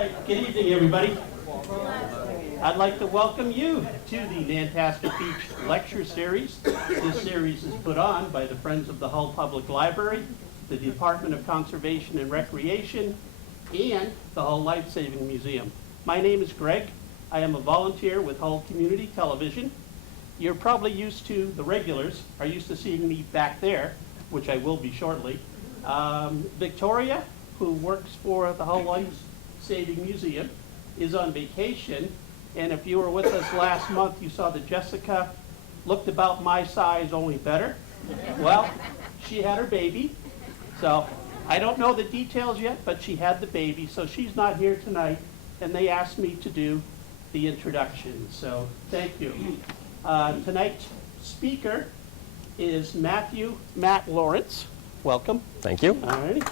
right, good evening, everybody. I'd like to welcome you to the Nantasket Beach Lecture Series. This series is put on by the Friends of the Hull Public Library, the Department of Conservation and Recreation, and the Hull Life Saving Museum. My name is Greg. I am a volunteer with Hull Community Television. You're probably used to, the regulars are used to seeing me back there, which I will be shortly. Victoria, who works for the Hull Life Saving Museum, is on vacation. And if you were with us last month, you saw that Jessica looked about my size, only better. Well, she had her baby. So I don't know the details yet, but she had the baby. So she's not here tonight. And they asked me to do the introduction. So thank you. Tonight's speaker is Matt Lawrence. Welcome. Thank you. All righty.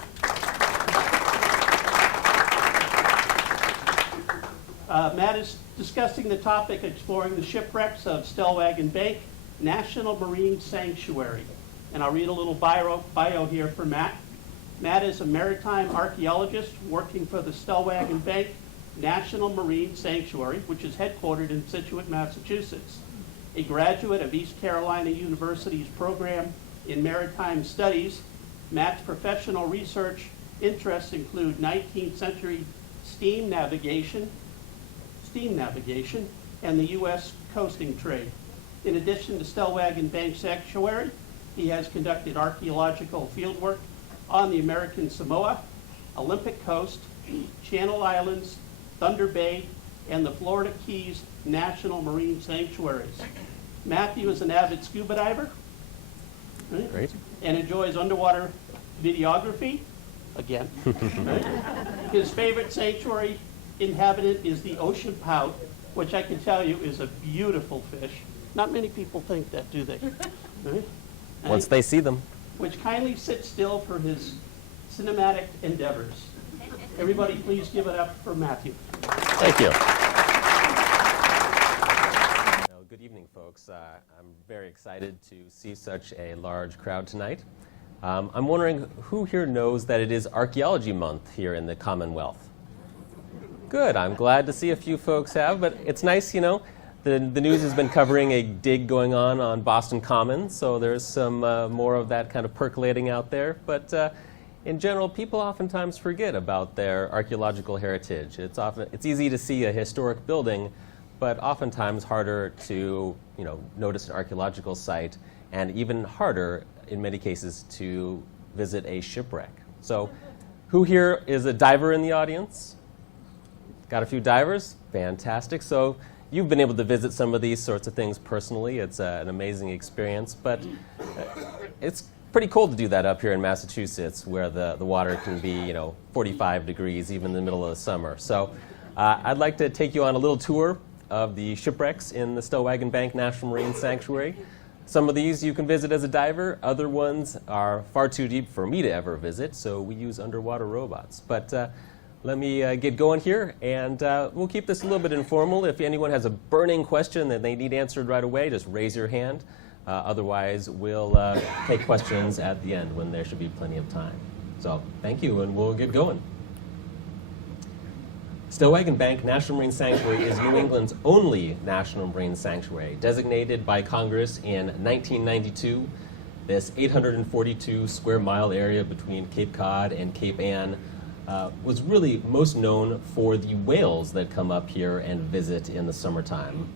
Matt is discussing the topic exploring the shipwrecks of Stellwagen Bank National Marine Sanctuary. And I'll read a little bio here for Matt. Matt is a maritime archaeologist working for the Stellwagen Bank National Marine Sanctuary, which is headquartered in Scituate, Massachusetts. A graduate of East Carolina University's program in maritime studies, Matt's professional research interests include 19th century steam navigation, and the U.S. coasting trade. In addition to Stellwagen Bank Sanctuary, he has conducted archaeological fieldwork on the American Samoa, Olympic Coast, Channel Islands, Thunder Bay, and the Florida Keys National Marine Sanctuaries. Matthew is an avid scuba diver, right? Great. And enjoys underwater videography, again. Right? His favorite sanctuary inhabitant is the ocean pout, which I can tell you is a beautiful fish. Not many people think that, do they? Right? Once they see them. Which kindly sits still for his cinematic endeavors. Everybody please give it up for Matthew. Thank you. Well, good evening, folks. I'm very excited to see such a large crowd tonight. I'm wondering who here knows that it is Archaeology Month here in the Commonwealth? Good. I'm glad to see a few folks have, but it's nice, you know, the news has been covering a dig going on Boston Common, so there's some more of that kind of percolating out there. But in general, people oftentimes forget about their archaeological heritage. It's easy to see a historic building, but oftentimes harder to, you know, notice an archaeological site, and even harder in many cases to visit a shipwreck. So who here is a diver in the audience? Got a few divers? Fantastic. So you've been able to visit some of these sorts of things personally. It's an amazing experience, but it's pretty cold to do that up here in Massachusetts, where the water can be, you know, 45 degrees even in the middle of the summer. So I'd like to take you on a little tour of the shipwrecks in the Stellwagen Bank National Marine Sanctuary. Some of these you can visit as a diver. Other ones are far too deep for me to ever visit, so we use underwater robots. But let me get going here, and we'll keep this a little bit informal. If anyone has a burning question that they need answered right away, just raise your hand. Otherwise, we'll take questions at the end when there should be plenty of time. So thank you, and we'll get going. Stellwagen Bank National Marine Sanctuary is New England's only national marine sanctuary, designated by Congress in 1992. This 842 square mile area between Cape Cod and Cape Ann was really most known for the whales that come up here and visit in the summertime.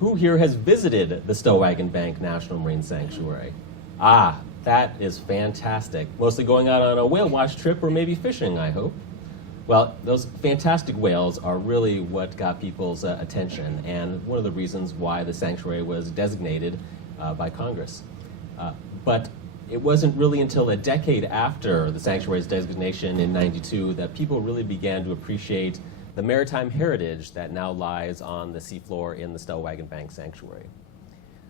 Who here has visited the Stellwagen Bank National Marine Sanctuary? Ah, that is fantastic. Mostly going out on a whale watch trip or maybe fishing, I hope. Well, those fantastic whales are really what got people's attention, and one of the reasons why the sanctuary was designated by Congress. But it wasn't really until a decade after the sanctuary's designation in '92 that people really began to appreciate the maritime heritage that now lies on the seafloor in the Stellwagen Bank Sanctuary.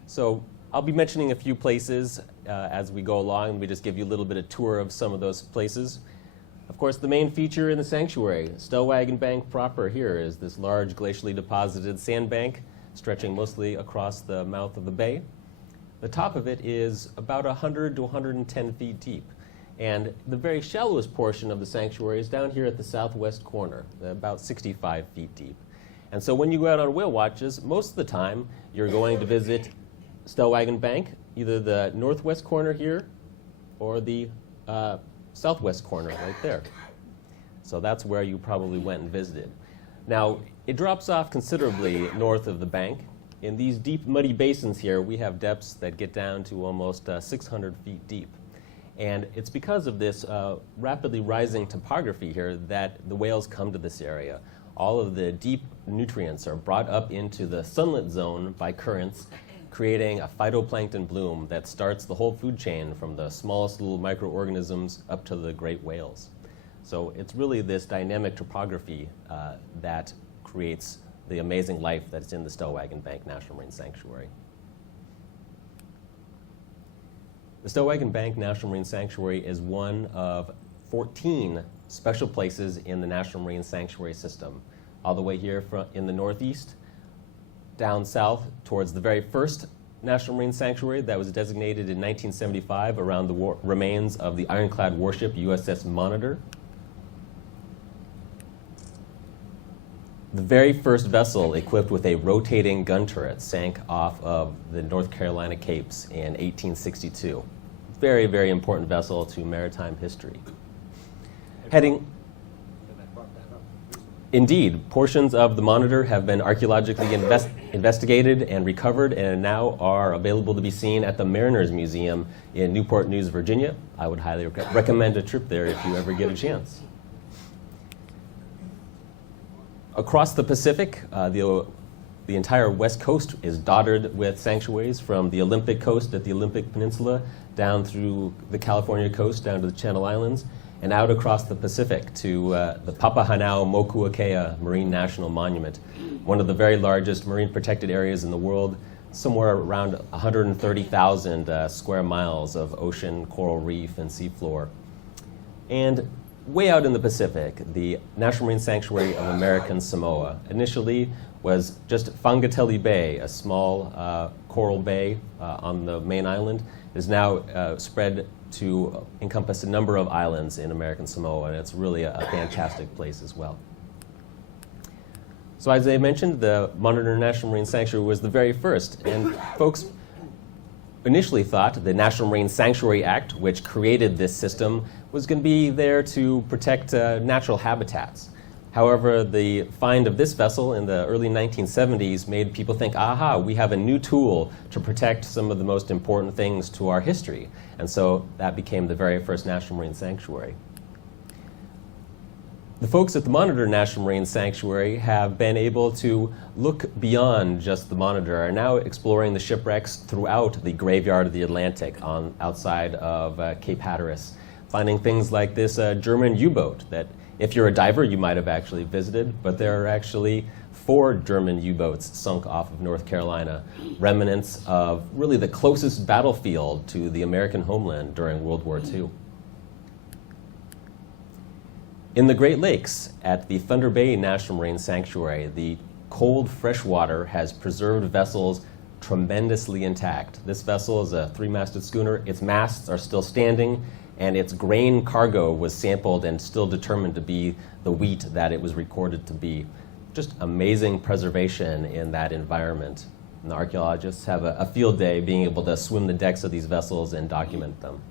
So I'll be mentioning a few places as we go along, and we just give you a little bit of tour of some of those places. Of course, the main feature in the sanctuary, Stellwagen Bank proper here, is this large glacially deposited sandbank stretching mostly across the mouth of the bay. The top of it is about 100 to 110 feet deep. And the very shallowest portion of the sanctuary is down here at the southwest corner, about 65 feet deep. And so when you go out on whale watches, most of the time you're going to visit Stellwagen Bank, either the northwest corner here or the southwest corner right there. So that's where you probably went and visited. Now, it drops off considerably north of the bank. In these deep, muddy basins here, we have depths that get down to almost 600 feet deep. And it's because of this rapidly rising topography here that the whales come to this area. All of the deep nutrients are brought up into the sunlit zone by currents, creating a phytoplankton bloom that starts the whole food chain from the smallest little microorganisms up to the great whales. So it's really this dynamic topography that creates the amazing life that's in the Stellwagen Bank National Marine Sanctuary. The Stellwagen Bank National Marine Sanctuary is one of 14 special places in the National Marine Sanctuary system, all the way here in the northeast, down south towards the very first National Marine Sanctuary that was designated in 1975 around the remains of the ironclad warship USS Monitor. The very first vessel equipped with a rotating gun turret sank off of the North Carolina Capes in 1862. Very, very important vessel to maritime history. Indeed, portions of the Monitor have been archaeologically investigated and recovered and now are available to be seen at the Mariners Museum in Newport News, Virginia. I would highly recommend a trip there if you ever get a chance. Across the Pacific, the entire west coast is dotted with sanctuaries, from the Olympic coast at the Olympic Peninsula down through the California coast down to the Channel Islands and out across the Pacific to the Papahanaumokuakea Marine National Monument, one of the very largest marine protected areas in the world, somewhere around 130,000 square miles of ocean, coral reef, and seafloor. And way out in the Pacific, the National Marine Sanctuary of American Samoa initially was just Whangateli Bay, a small coral bay on the main island. It is now spread to encompass a number of islands in American Samoa, and it's really a fantastic place as well. So as I mentioned, the Monitor National Marine Sanctuary was the very first, and folks initially thought the National Marine Sanctuary Act, which created this system, was going to be there to protect natural habitats. However, the find of this vessel in the early 1970s made people think, aha, we have a new tool to protect some of the most important things to our history. And so that became the very first National Marine Sanctuary. The folks at the Monitor National Marine Sanctuary have been able to look beyond just the Monitor, are now exploring the shipwrecks throughout the graveyard of the Atlantic outside of Cape Hatteras, finding things like this German U-boat that, if you're a diver, you might have actually visited, but there are actually 4 German U-boats sunk off of North Carolina, remnants of really the closest battlefield to the American homeland during World War II. In the Great Lakes, at the Thunder Bay National Marine Sanctuary, the cold fresh water has preserved vessels tremendously intact. This vessel is a 3-masted schooner. Its masts are still standing, and its grain cargo was sampled and still determined to be the wheat that it was recorded to be. Just amazing preservation in that environment. And the archaeologists have a field day being able to swim the decks of these vessels and document them.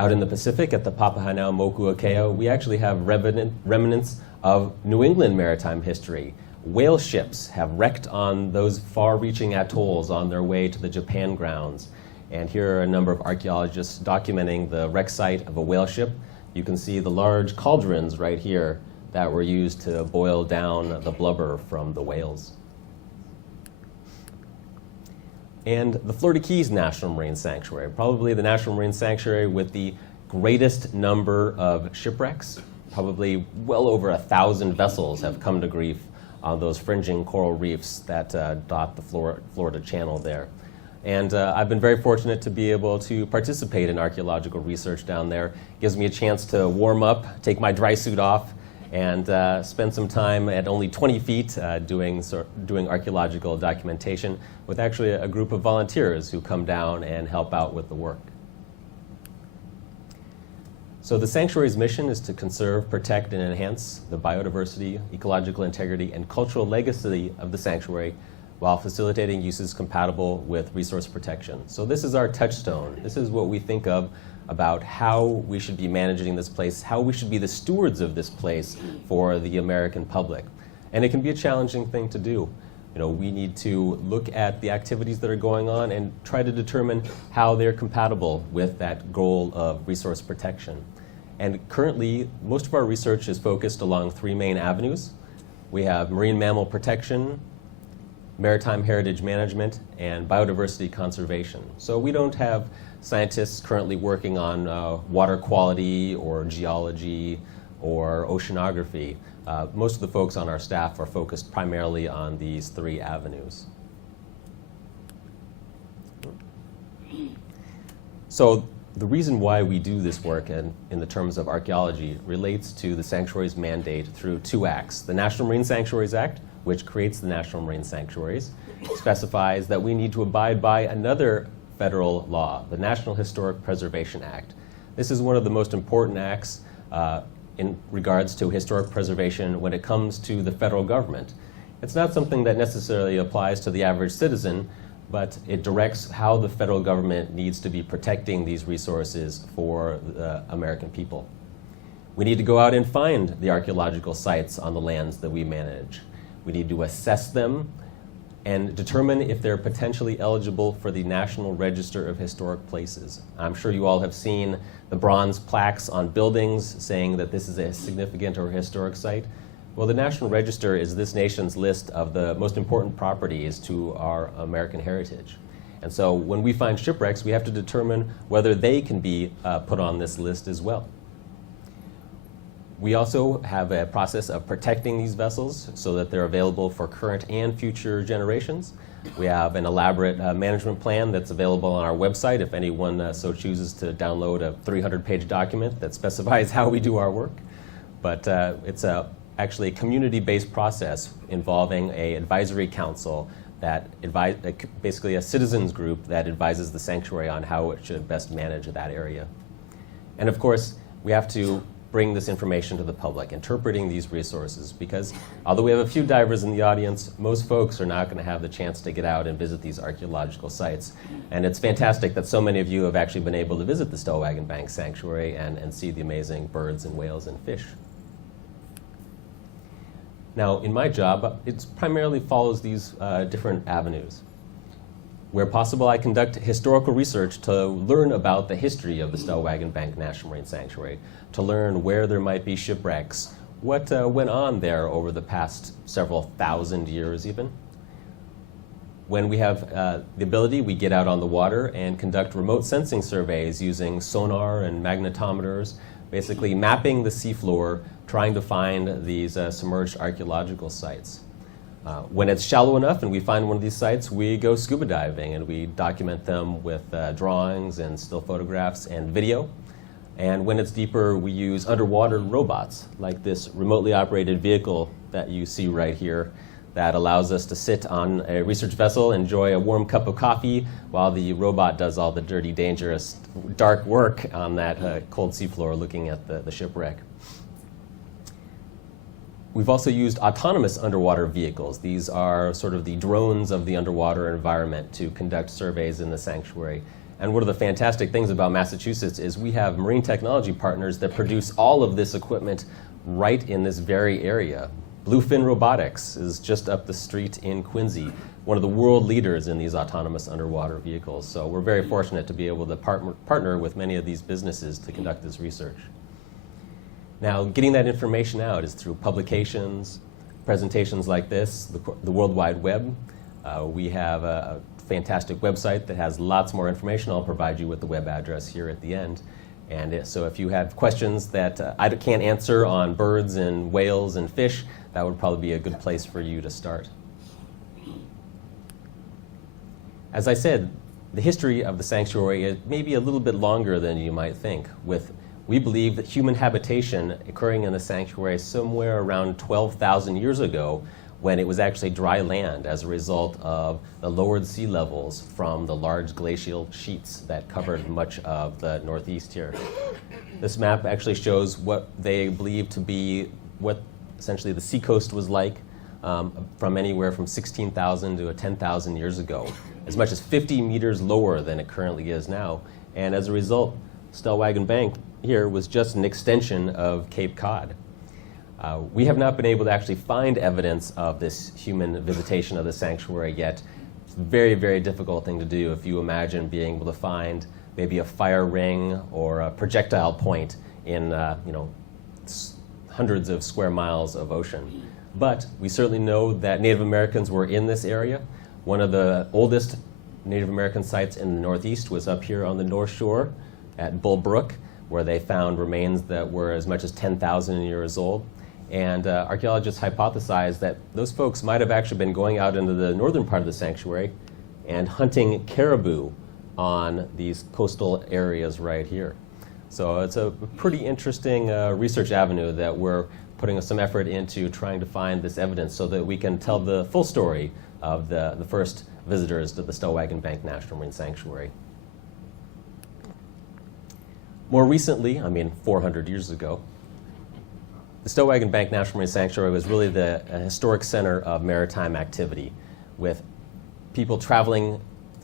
Out in the Pacific at the Papahanaumokuakea, we actually have remnants of New England maritime history. Whale ships have wrecked on those far-reaching atolls on their way to the Japan grounds. And here are a number of archaeologists documenting the wreck site of a whale ship. You can see the large cauldrons right here that were used to boil down the blubber from the whales. And the Florida Keys National Marine Sanctuary, probably the National Marine Sanctuary with the greatest number of shipwrecks. Probably well over 1,000 vessels have come to grief on those fringing coral reefs that dot the Florida Channel there. And I've been very fortunate to be able to participate in archaeological research down there. It gives me a chance to warm up, take my dry suit off, and spend some time at only 20 feet doing archaeological documentation with actually a group of volunteers who come down and help out with the work. So the sanctuary's mission is to conserve, protect, and enhance the biodiversity, ecological integrity, and cultural legacy of the sanctuary while facilitating uses compatible with resource protection. So this is our touchstone. This is what we think of about how we should be managing this place, how we should be the stewards of this place for the American public. And it can be a challenging thing to do. You know, we need to look at the activities that are going on and try to determine how they're compatible with that goal of resource protection. And currently, most of our research is focused along three main avenues. We have marine mammal protection, maritime heritage management, and biodiversity conservation. So we don't have scientists currently working on water quality or geology or oceanography. Most of the folks on our staff are focused primarily on these three avenues. So the reason why we do this work in the terms of archaeology relates to the sanctuary's mandate through two acts. The National Marine Sanctuaries Act, which creates the National Marine Sanctuaries, specifies that we need to abide by another federal law, the National Historic Preservation Act. This is one of the most important acts in regards to historic preservation when it comes to the federal government. It's not something that necessarily applies to the average citizen, but it directs how the federal government needs to be protecting these resources for the American people. We need to go out and find the archaeological sites on the lands that we manage. We need to assess them and determine if they're potentially eligible for the National Register of Historic Places. I'm sure you all have seen the bronze plaques on buildings saying that this is a significant or historic site. Well, the National Register is this nation's list of the most important properties to our American heritage. And so when we find shipwrecks, we have to determine whether they can be put on this list as well. We also have a process of protecting these vessels so that they're available for current and future generations. We have an elaborate management plan that's available on our website if anyone so chooses to download a 300-page document that specifies how we do our work. But it's actually a community-based process involving an advisory council that basically a citizens group that advises the sanctuary on how it should best manage that area. And of course, we have to bring this information to the public, interpreting these resources, because although we have a few divers in the audience, most folks are not going to have the chance to get out and visit these archaeological sites. And it's fantastic that so many of you have actually been able to visit the Stellwagen Bank Sanctuary and see the amazing birds and whales and fish. Now, in my job, it primarily follows these different avenues. Where possible, I conduct historical research to learn about the history of the Stellwagen Bank National Marine Sanctuary, to learn where there might be shipwrecks, what went on there over the past several thousand years even. When we have the ability, we get out on the water and conduct remote sensing surveys using sonar and magnetometers, basically mapping the seafloor, trying to find these submerged archaeological sites. When it's shallow enough and we find one of these sites, we go scuba diving and we document them with drawings and still photographs and video. And when it's deeper, we use underwater robots like this remotely operated vehicle that you see right here that allows us to sit on a research vessel, enjoy a warm cup of coffee while the robot does all the dirty, dangerous, dark work on that cold seafloor looking at the shipwreck. We've also used autonomous underwater vehicles. These are sort of the drones of the underwater environment to conduct surveys in the sanctuary. And one of the fantastic things about Massachusetts is we have marine technology partners that produce all of this equipment right in this very area. Bluefin Robotics is just up the street in Quincy, one of the world leaders in these autonomous underwater vehicles. So we're very fortunate to be able to partner with many of these businesses to conduct this research. Now, getting that information out is through publications, presentations like this, the World Wide Web. We have a fantastic website that has lots more information. I'll provide you with the web address here at the end. And so if you have questions that I can't answer on birds and whales and fish, that would probably be a good place for you to start. As I said, the history of the sanctuary is maybe a little bit longer than you might think. We believe that human habitation occurring in the sanctuary somewhere around 12,000 years ago, when it was actually dry land as a result of the lowered sea levels from the large glacial sheets that covered much of the Northeast here. This map actually shows what they believe to be what essentially the seacoast was like from anywhere from 16,000 to 10,000 years ago, as much as 50 meters lower than it currently is now. And as a result, Stellwagen Bank here was just an extension of Cape Cod. We have not been able to actually find evidence of this human visitation of the sanctuary yet. It's a very, very difficult thing to do if you imagine being able to find maybe a fire ring or a projectile point in hundreds of square miles of ocean. But we certainly know that Native Americans were in this area. One of the oldest Native American sites in the Northeast was up here on the North Shore at Bull Brook, where they found remains that were as much as 10,000 years old. And archaeologists hypothesize that those folks might have actually been going out into the northern part of the sanctuary and hunting caribou on these coastal areas right here. So it's a pretty interesting research avenue that we're putting some effort into trying to find this evidence so that we can tell the full story of the first visitors to the Stellwagen Bank National Marine Sanctuary. More recently, 400 years ago, the Stellwagen Bank National Marine Sanctuary was really the historic center of maritime activity, with people traveling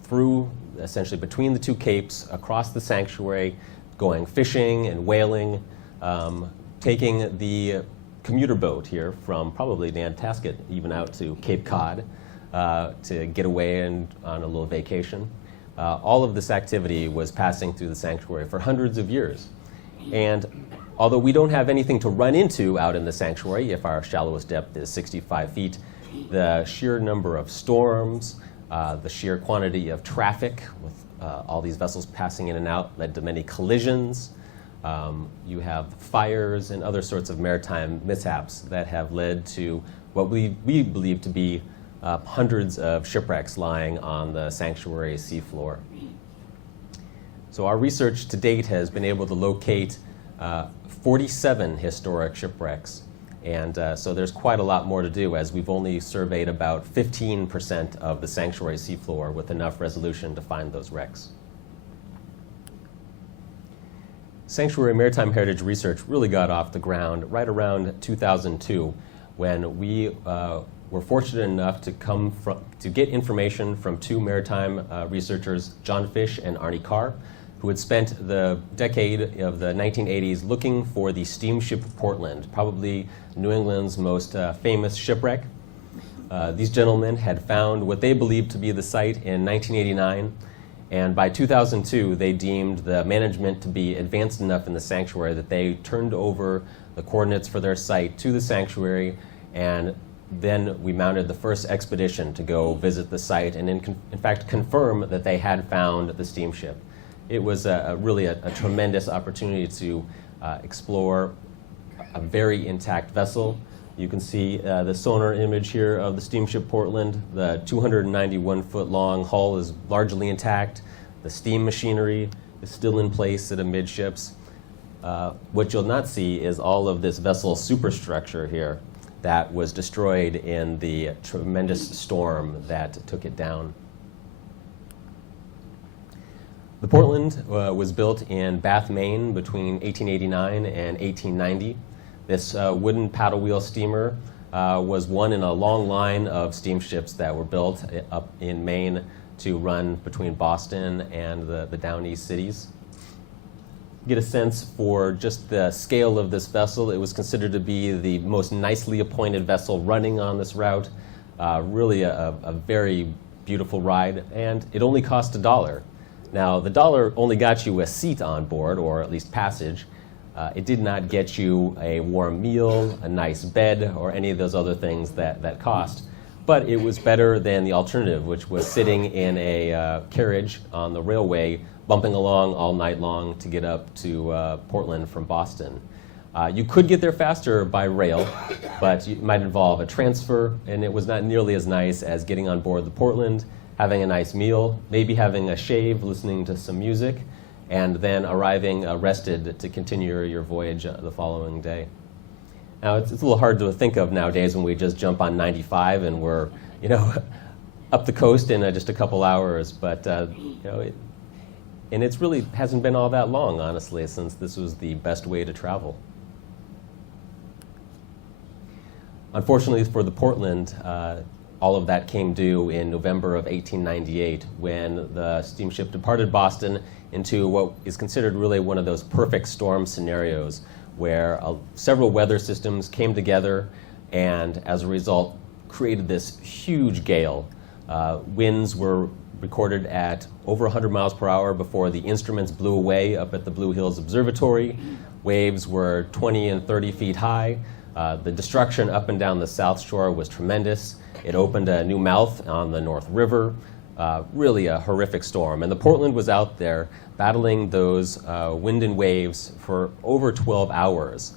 through, essentially between the two capes, across the sanctuary, going fishing and whaling, taking the commuter boat here from probably Nantasket, even out to Cape Cod, to get away and on a little vacation. All of this activity was passing through the sanctuary for hundreds of years. And although we don't have anything to run into out in the sanctuary, if our shallowest depth is 65 feet, the sheer number of storms, the sheer quantity of traffic with all these vessels passing in and out led to many collisions. You have fires and other sorts of maritime mishaps that have led to what we believe to be hundreds of shipwrecks lying on the sanctuary seafloor. So our research to date has been able to locate 47 historic shipwrecks. And so there's quite a lot more to do, as we've only surveyed about 15% of the sanctuary seafloor with enough resolution to find those wrecks. Sanctuary maritime heritage research really got off the ground right around 2002, when we were fortunate enough to get information from two maritime researchers, John Fish and Arnie Carr, who had spent the decade of the 1980s looking for the steamship Portland, probably New England's most famous shipwreck. These gentlemen had found what they believed to be the site in 1989, and by 2002 they deemed the management to be advanced enough in the sanctuary that they turned over the coordinates for their site to the sanctuary, and then we mounted the first expedition to go visit the site and in fact confirm that they had found the steamship. It was really a tremendous opportunity to explore a very intact vessel. You can see the sonar image here of the steamship Portland. The 291-foot long hull is largely intact. The steam machinery is still in place at amidships. What you'll not see is all of this vessel superstructure here that was destroyed in the tremendous storm that took it down. The Portland was built in Bath, Maine between 1889 and 1890. This wooden paddle wheel steamer was one in a long line of steamships that were built up in Maine to run between Boston and the down east cities. Get a sense for just the scale of this vessel. It was considered to be the most nicely appointed vessel running on this route. Really a very beautiful ride, and it only cost $1. Now, the dollar only got you a seat on board, or at least passage. It did not get you a warm meal, a nice bed, or any of those other things that cost. But it was better than the alternative, which was sitting in a carriage on the railway, bumping along all night long to get up to Portland from Boston. You could get there faster by rail, but it might involve a transfer, and it was not nearly as nice as getting on board the Portland, having a nice meal, maybe having a shave, listening to some music, and then arriving rested to continue your voyage the following day. Now, it's a little hard to think of nowadays when we just jump on 95 and we're, up the coast in just a couple hours, but And it's really hasn't been all that long, honestly, since this was the best way to travel. Unfortunately for the Portland, all of that came due in November of 1898 when the steamship departed Boston into what is considered really one of those perfect storm scenarios where several weather systems came together and as a result created this huge gale. Winds were recorded at over 100 miles per hour before the instruments blew away up at the Blue Hills Observatory. Waves were 20 and 30 feet high. The destruction up and down the South Shore was tremendous. It opened a new mouth on the North River. Really a horrific storm. And the Portland was out there battling those wind and waves for over 12 hours.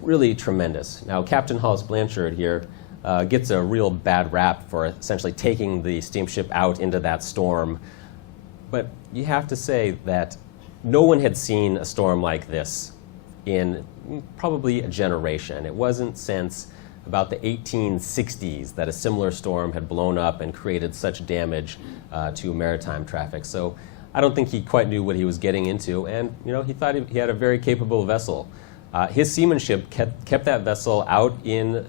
Really tremendous. Now, Captain Hollis Blanchard here gets a real bad rap for essentially taking the steamship out into that storm. But you have to say that no one had seen a storm like this in probably a generation. It wasn't since about the 1860s that a similar storm had blown up and created such damage to maritime traffic. So I don't think he quite knew what he was getting into, and he thought he had a very capable vessel. His seamanship kept that vessel out in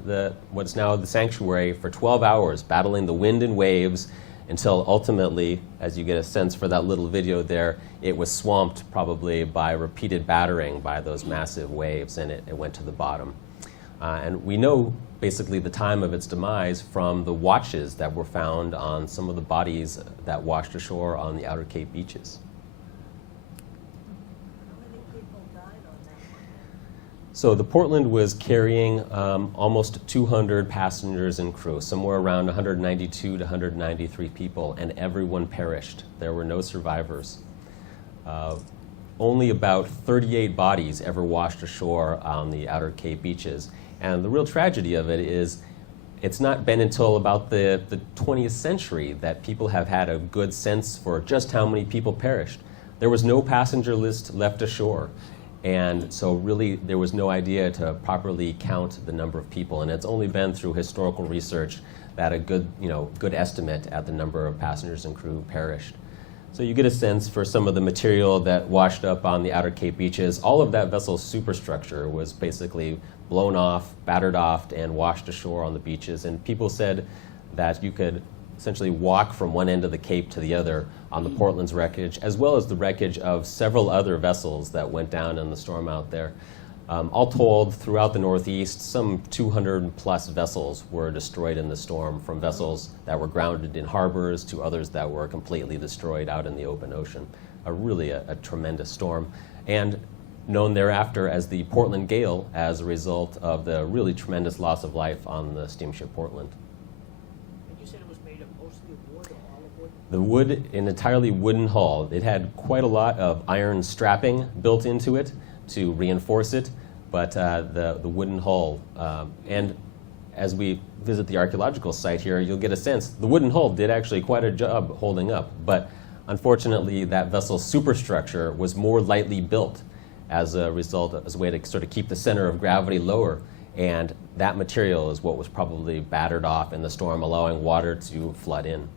what's now the sanctuary for 12 hours, battling the wind and waves until ultimately, as you get a sense for that little video there, it was swamped probably by repeated battering by those massive waves, and it went to the bottom. And we know basically the time of its demise from the watches that were found on some of the bodies that washed ashore on the Outer Cape beaches. How many people died on that one? So the Portland was carrying almost 200 passengers and crew, somewhere around 192 to 193 people, and everyone perished. There were no survivors. Only about 38 bodies ever washed ashore on the Outer Cape beaches. And the real tragedy of it is it's not been until about the 20th century that people have had a good sense for just how many people perished. There was no passenger list left ashore. And so really there was no idea to properly count the number of people. And it's only been through historical research that a good estimate at the number of passengers and crew perished. So you get a sense for some of the material that washed up on the Outer Cape beaches. All of that vessel's superstructure was basically blown off, battered off, and washed ashore on the beaches. And people said that you could essentially walk from one end of the Cape to the other on the Portland's wreckage, as well as the wreckage of several other vessels that went down in the storm out there. All told, throughout the Northeast, some 200 plus vessels were destroyed in the storm, from vessels that were grounded in harbors to others that were completely destroyed out in the open ocean. Really a tremendous storm, and known thereafter as the Portland Gale as a result of the really tremendous loss of life on the steamship Portland. And you said it was made of mostly wood or all of wood? The wood, an entirely wooden hull. It had quite a lot of iron strapping built into it to reinforce it, but the wooden hull. And as we visit the archaeological site here, you'll get a sense the wooden hull did actually quite a job holding up, but unfortunately that vessel's superstructure was more lightly built as a result, as a way to sort of keep the center of gravity lower, and that material is what was probably battered off in the storm, allowing water to flood in.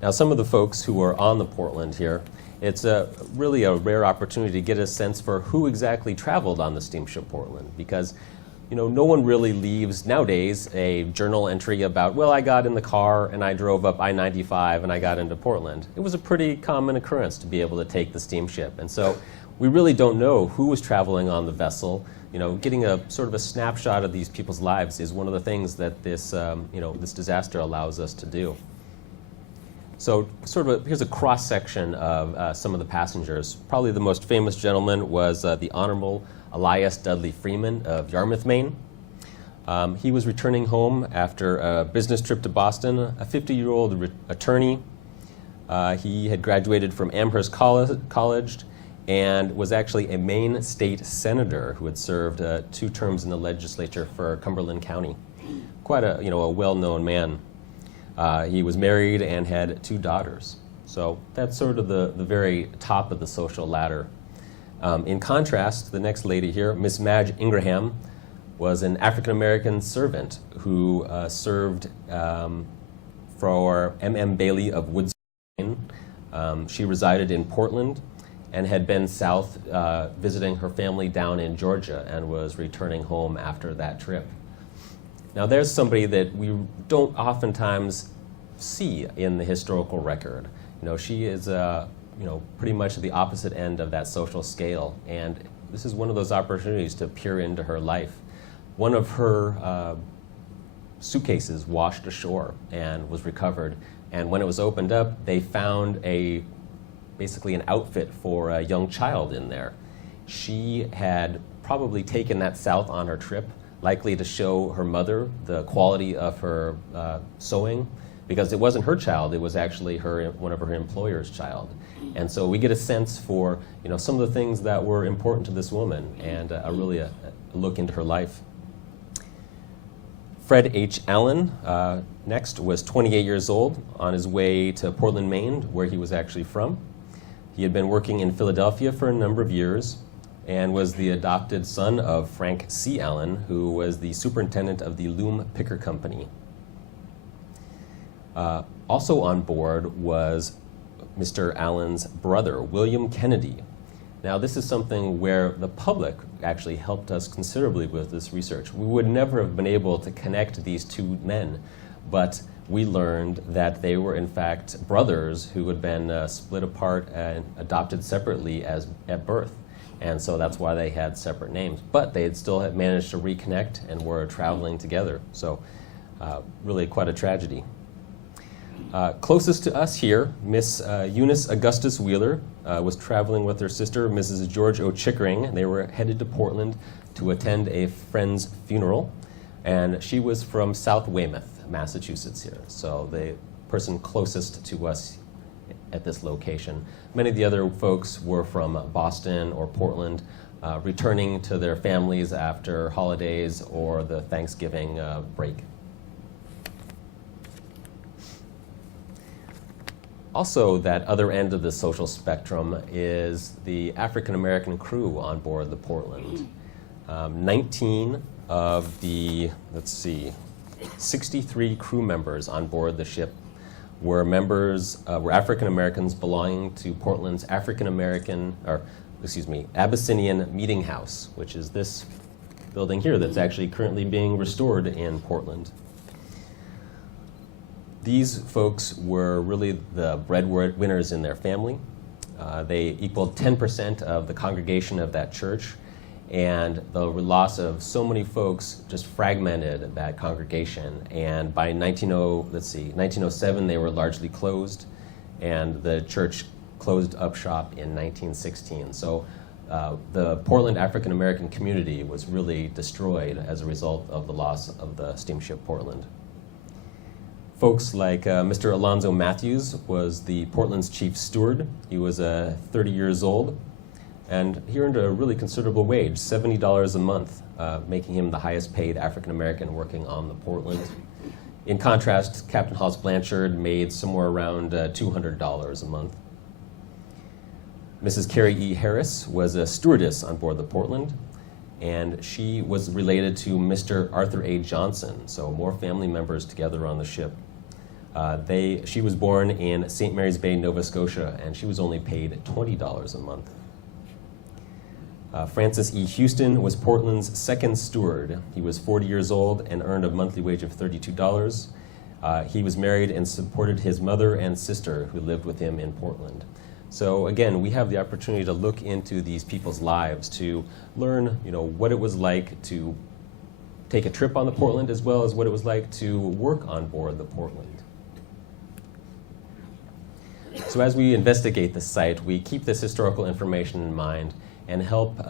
Now, some of the folks who are on the Portland here, it's really a rare opportunity to get a sense for who exactly traveled on the steamship Portland, because no one really leaves nowadays a journal entry about, well, I got in the car and I drove up I-95 and I got into Portland. It was a pretty common occurrence to be able to take the steamship, and so we really don't know who was traveling on the vessel. Getting a sort of a snapshot of these people's lives is one of the things that this, this disaster allows us to do. So here's a cross-section of some of the passengers. Probably the most famous gentleman was the Honorable Elias Dudley Freeman of Yarmouth, Maine. He was returning home after a business trip to Boston, a 50-year-old attorney. He had graduated from Amherst College and was actually a Maine state senator who had served 2 terms in the legislature for Cumberland County. Quite a well-known man. He was married and had 2 daughters. So that's sort of the very top of the social ladder. In contrast, the next lady here, Miss Madge Ingraham, was an African-American servant who served for M.M. Bailey of Woods, Maine. She resided in Portland and had been south visiting her family down in Georgia and was returning home after that trip. Now there's somebody that we don't oftentimes see in the historical record. She is pretty much at the opposite end of that social scale, and this is one of those opportunities to peer into her life. One of her suitcases washed ashore and was recovered, and when it was opened up, they found basically an outfit for a young child in there. She had probably taken that south on her trip, likely to show her mother the quality of her sewing, because it wasn't her child, it was actually one of her employer's child. And so we get a sense for some of the things that were important to this woman, and really a look into her life. Fred H. Allen, next, was 28 years old, on his way to Portland, Maine, where he was actually from. He had been working in Philadelphia for a number of years and was the adopted son of Frank C. Allen, who was the superintendent of the Loom Picker Company. Also on board was Mr. Allen's brother, William Kennedy. Now, this is something where the public actually helped us considerably with this research. We would never have been able to connect these two men, but we learned that they were in fact brothers who had been split apart and adopted separately at birth. And so that's why they had separate names. But they had still had managed to reconnect and were traveling together. So really quite a tragedy. Closest to us here, Miss Eunice Augustus Wheeler was traveling with her sister, Mrs. George O. Chickering. They were headed to Portland to attend a friend's funeral, and she was from South Weymouth, Massachusetts here, so the person closest to us at this location. Many of the other folks were from Boston or Portland, returning to their families after holidays or the Thanksgiving break. Also, that other end of the social spectrum is the African-American crew on board the Portland. 19 of the, 63 crew members on board the ship were African-Americans belonging to Portland's Abyssinian Meeting House, which is this building here that's actually currently being restored in Portland. These folks were really the breadwinners in their family. They equaled 10% of the congregation of that church, and the loss of so many folks just fragmented that congregation. And by 1907, they were largely closed, and the church closed up shop in 1916. So the Portland African American community was really destroyed as a result of the loss of the steamship Portland. Folks like Mr. Alonzo Matthews was the Portland's chief steward. He was 30 years old, and he earned a really considerable wage, $70 a month, making him the highest paid African American working on the Portland. In contrast, Captain Hollis Blanchard made somewhere around $200 a month. Mrs. Carrie E. Harris was a stewardess on board the Portland, and she was related to Mr. Arthur A. Johnson, so more family members together on the ship. She was born in St. Mary's Bay, Nova Scotia, and she was only paid $20 a month. Francis E. Houston was Portland's second steward. He was 40 years old and earned a monthly wage of $32. He was married and supported his mother and sister who lived with him in Portland. So again, we have the opportunity to look into these people's lives to learn, what it was like to take a trip on the Portland as well as what it was like to work on board the Portland. So as we investigate the site, we keep this historical information in mind and help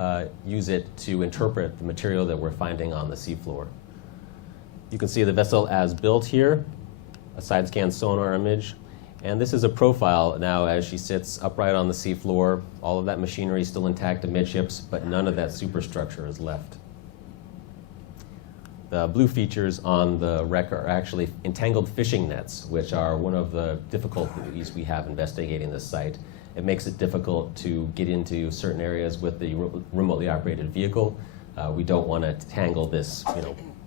use it to interpret the material that we're finding on the seafloor. You can see the vessel as built here, a side scan sonar image, and this is a profile now as she sits upright on the seafloor. All of that machinery is still intact amidships, but none of that superstructure is left. The blue features on the wreck are actually entangled fishing nets, which are one of the difficulties we have investigating this site. It makes it difficult to get into certain areas with the remotely operated vehicle. We don't want to tangle this,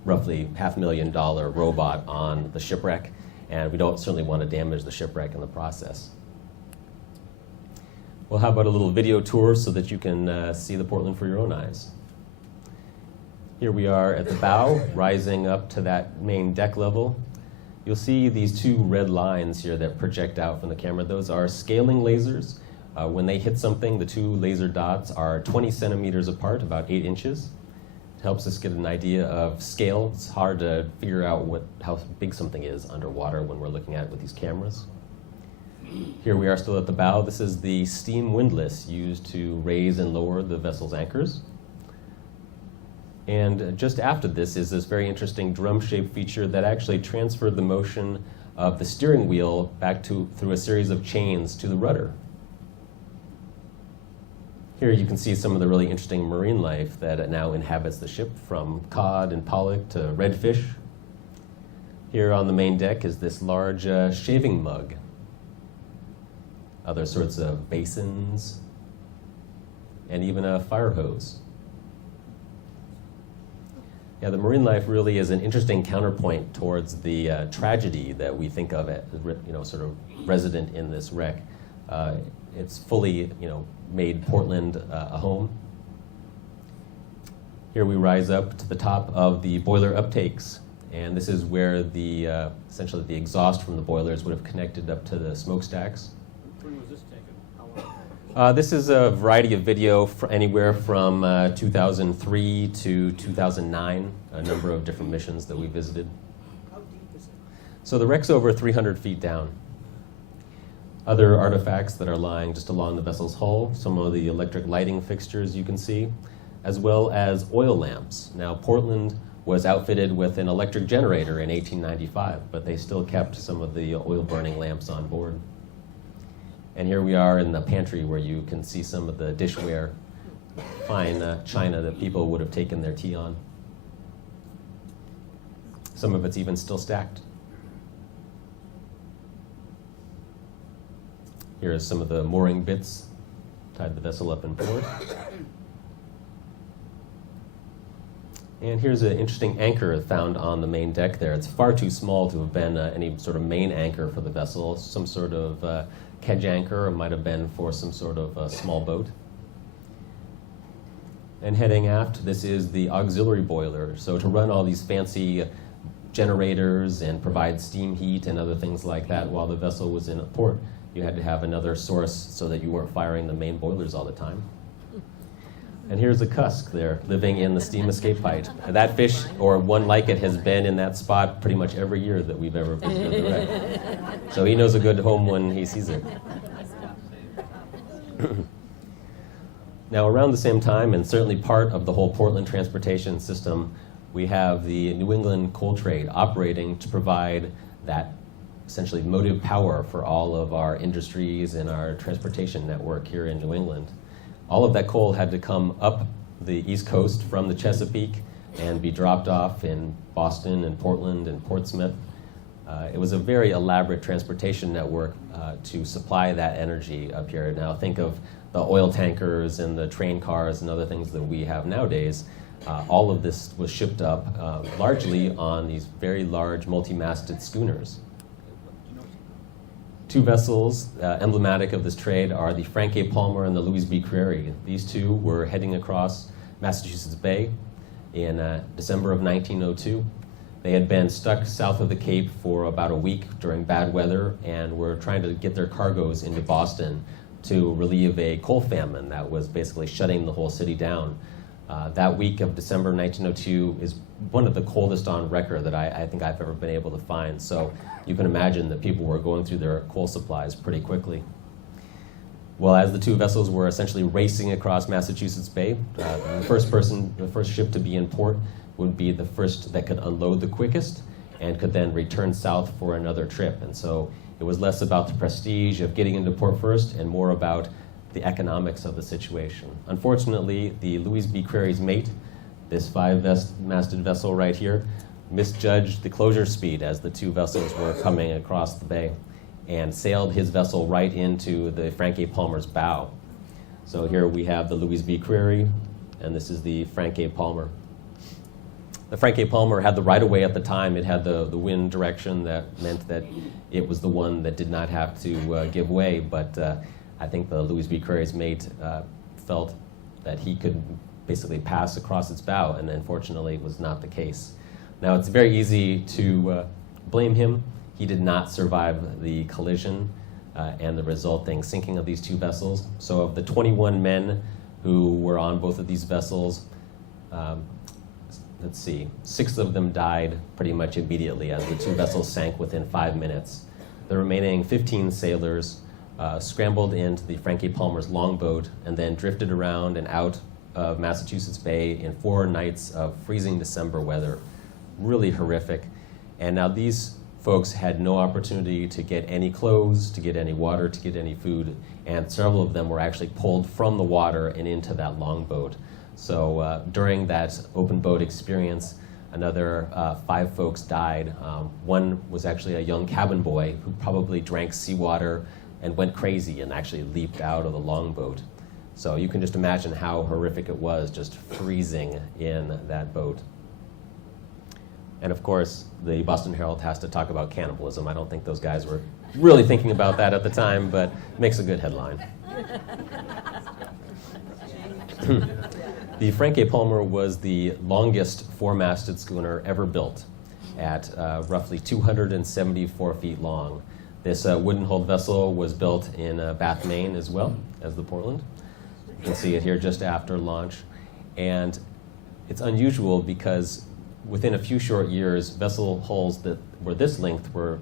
roughly $500,000 robot on the shipwreck, and we don't certainly want to damage the shipwreck in the process. Well, how about a little video tour so that you can see the Portland for your own eyes? Here we are at the bow, rising up to that main deck level. You'll see these two red lines here that project out from the camera. Those are scaling lasers. When they hit something, the two laser dots are 20 centimeters apart, about 8 inches. It helps us get an idea of scale. It's hard to figure out how big something is underwater when we're looking at it with these cameras. Here we are still at the bow. This is the steam windlass used to raise and lower the vessel's anchors. And just after this is this very interesting drum-shaped feature that actually transferred the motion of the steering wheel back through a series of chains to the rudder. Here you can see some of the really interesting marine life that now inhabits the ship, from cod and pollock to redfish. Here on the main deck is this large shaving mug, other sorts of basins, and even a fire hose. Yeah, the marine life really is an interesting counterpoint towards the tragedy that we think of as, sort of resident in this wreck. It's fully, made Portland a home. Here we rise up to the top of the boiler uptakes, and this is where the essentially the exhaust from the boilers would have connected up to the smokestacks. When was this taken? How long? This is a variety of video anywhere from 2003 to 2009, a number of different missions that we visited. How deep is it? So the wreck's over 300 feet down. Other artifacts that are lying just along the vessel's hull, some of the electric lighting fixtures you can see, as well as oil lamps. Now, Portland was outfitted with an electric generator in 1895, but they still kept some of the oil-burning lamps on board. And here we are in the pantry where you can see some of the dishware, fine china that people would have taken their tea on. Some of it's even still stacked. Here are some of the mooring bits, tied the vessel up in port. And here's an interesting anchor found on the main deck there. It's far too small to have been any sort of main anchor for the vessel, some sort of kedge anchor, or might have been for some sort of small boat. And heading aft, this is the auxiliary boiler. So to run all these fancy generators and provide steam heat and other things like that while the vessel was in a port, you had to have another source so that you weren't firing the main boilers all the time. And here's a cusk there, living in the steam escape pipe. That fish, or one like it, has been in that spot pretty much every year that we've ever visited the wreck. So he knows a good home when he sees it. Now, around the same time, and certainly part of the whole Portland transportation system, we have the New England coal trade operating to provide that essentially motive power for all of our industries and our transportation network here in New England. All of that coal had to come up the East Coast from the Chesapeake and be dropped off in Boston and Portland and Portsmouth. It was a very elaborate transportation network to supply that energy up here. Now think of the oil tankers and the train cars and other things that we have nowadays. All of this was shipped up largely on these very large multi-masted schooners. Two vessels emblematic of this trade are the Frank A. Palmer and the Louise McCreery. These two were heading across Massachusetts Bay in December of 1902. They had been stuck south of the Cape for about a week during bad weather and were trying to get their cargoes into Boston to relieve a coal famine that was basically shutting the whole city down. That week of December 1902 is one of the coldest on record that I think I've ever been able to find. So you can imagine that people were going through their coal supplies pretty quickly. Well, as the two vessels were essentially racing across Massachusetts Bay, the first ship to be in port would be the first that could unload the quickest and could then return south for another trip. And so it was less about the prestige of getting into port first and more about the economics of the situation. Unfortunately, the Louise McCreery's mate, this 5-masted vessel right here, misjudged the closure speed as the two vessels were coming across the bay and sailed his vessel right into the Frank A. Palmer's bow. So here we have the Louise McCreery, and this is the Frank A. Palmer. The Frank A. Palmer had the right-of-way at the time. It had the wind direction that meant that it was the one that did not have to give way, but I think the Louise Bercy's mate felt that he could basically pass across its bow, and unfortunately it was not the case. Now, it's very easy to blame him. He did not survive the collision and the resulting sinking of these two vessels. So of the 21 men who were on both of these vessels, let's see, 6 of them died pretty much immediately as the two vessels sank within 5 minutes. The remaining 15 sailors scrambled into the Frank Palmer's longboat and then drifted around and out of Massachusetts Bay in 4 nights of freezing December weather. Really horrific. And now these folks had no opportunity to get any clothes, to get any water, to get any food, and several of them were actually pulled from the water and into that longboat. So during that open boat experience, another 5 folks died. One was actually a young cabin boy who probably drank seawater and went crazy and actually leaped out of the longboat. So you can just imagine how horrific it was just freezing in that boat. And of course, the Boston Herald has to talk about cannibalism. I don't think those guys were really thinking about that at the time, but it makes a good headline. The Frank A. Palmer was the longest 4-masted schooner ever built at roughly 274 feet long. This wooden-hulled vessel was built in Bath, Maine as well as the Portland. You can see it here just after launch. And it's unusual because within a few short years, vessel hulls that were this length were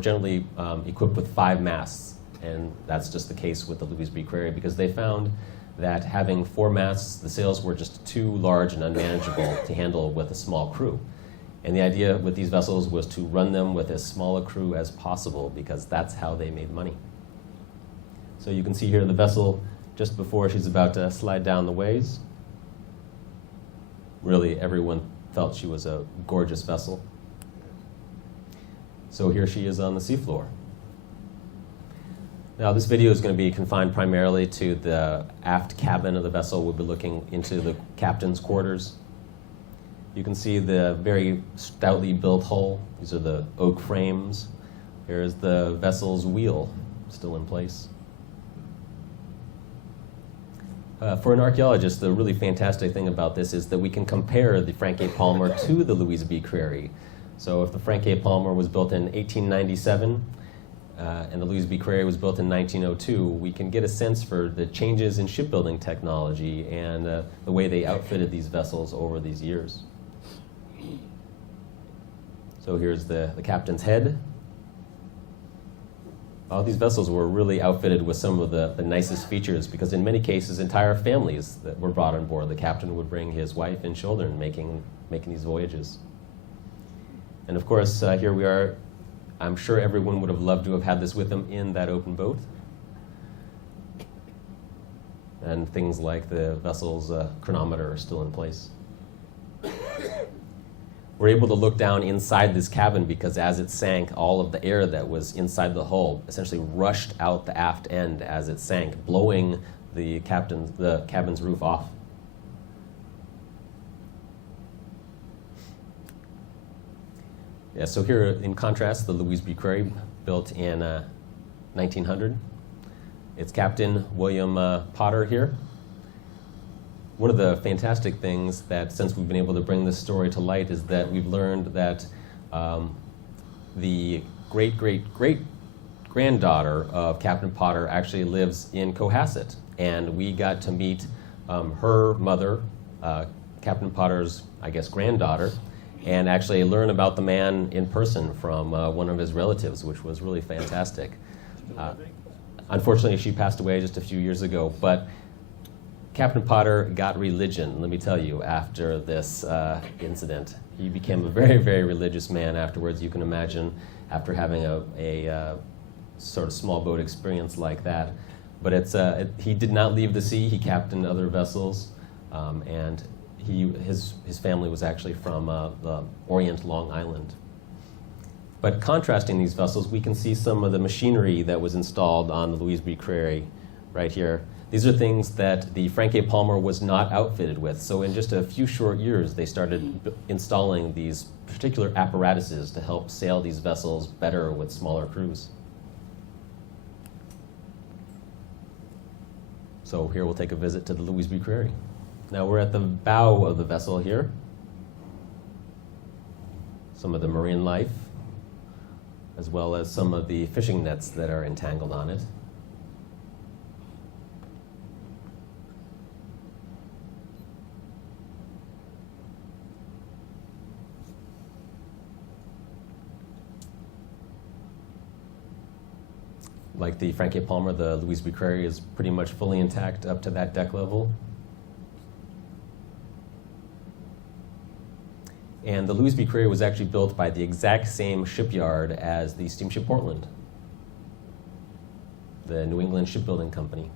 generally equipped with 5 masts. And that's just the case with the Louise McCreery because they found that having 4 masts, the sails were just too large and unmanageable to handle with a small crew. And the idea with these vessels was to run them with as small a crew as possible because that's how they made money. So you can see here the vessel just before she's about to slide down the ways. Really, everyone felt she was a gorgeous vessel. So here she is on the seafloor. Now this video is going to be confined primarily to the aft cabin of the vessel. We'll be looking into the captain's quarters. You can see the very stoutly built hull. These are the oak frames. Here's the vessel's wheel, still in place. For an archaeologist, the really fantastic thing about this is that we can compare the Frank A. Palmer to the Louise Bercy. So if the Frank A. Palmer was built in 1897 and the Louise Bercy was built in 1902, we can get a sense for the changes in shipbuilding technology and the way they outfitted these vessels over these years. So here's the captain's head. All these vessels were really outfitted with some of the nicest features because in many cases, entire families that were brought on board. The captain would bring his wife and children making these voyages. And of course, here we are. I'm sure everyone would have loved to have had this with them in that open boat. And things like the vessel's chronometer are still in place. We're able to look down inside this cabin because as it sank, all of the air that was inside the hull essentially rushed out the aft end as it sank, blowing the cabin's roof off. Yeah, so here, in contrast, the Louise Bercy, built in 1900. It's Captain William Potter here. One of the fantastic things that, since we've been able to bring this story to light, is that we've learned that the great-great-great-granddaughter of Captain Potter actually lives in Cohasset. And we got to meet her mother, Captain Potter's, I guess, granddaughter, and actually learn about the man in person from one of his relatives, which was really fantastic. Unfortunately, she passed away just a few years ago, but Captain Potter got religion, let me tell you, after this incident. He became a very, very religious man afterwards. You can imagine after having a sort of small boat experience like that. But he did not leave the sea. He captained other vessels, and his family was actually from the Orient, Long Island. But contrasting these vessels, we can see some of the machinery that was installed on the Louise Bercy right here. These are things that the Frank A. Palmer was not outfitted with. So in just a few short years, they started installing these particular apparatuses to help sail these vessels better with smaller crews. So here we'll take a visit to the Louise Bercy. Now we're at the bow of the vessel here. Some of the marine life, as well as some of the fishing nets that are entangled on it. Like the Frankie Palmer, the Louise Bercy is pretty much fully intact up to that deck level. And the Louise Bercy was actually built by the exact same shipyard as the steamship Portland, the New England Shipbuilding Company.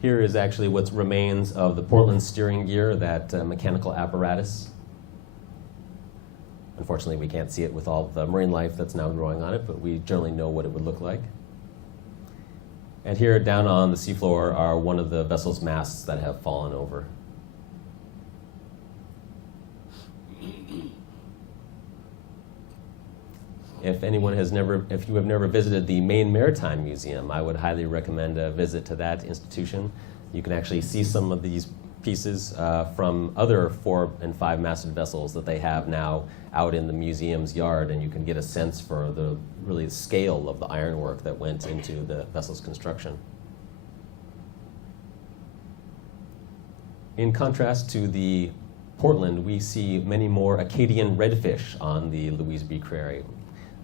Here is actually what remains of the Portland steering gear, that mechanical apparatus. Unfortunately, we can't see it with all the marine life that's now growing on it, but we generally know what it would look like. And here down on the seafloor are one of the vessel's masts that have fallen over. If you have never visited the Maine Maritime Museum, I would highly recommend a visit to that institution. You can actually see some of these pieces from other 4- and 5-masted vessels that they have now out in the museum's yard, and you can get a sense for the really scale of the ironwork that went into the vessel's construction. In contrast to the Portland, we see many more Acadian redfish on the Louise Bercy.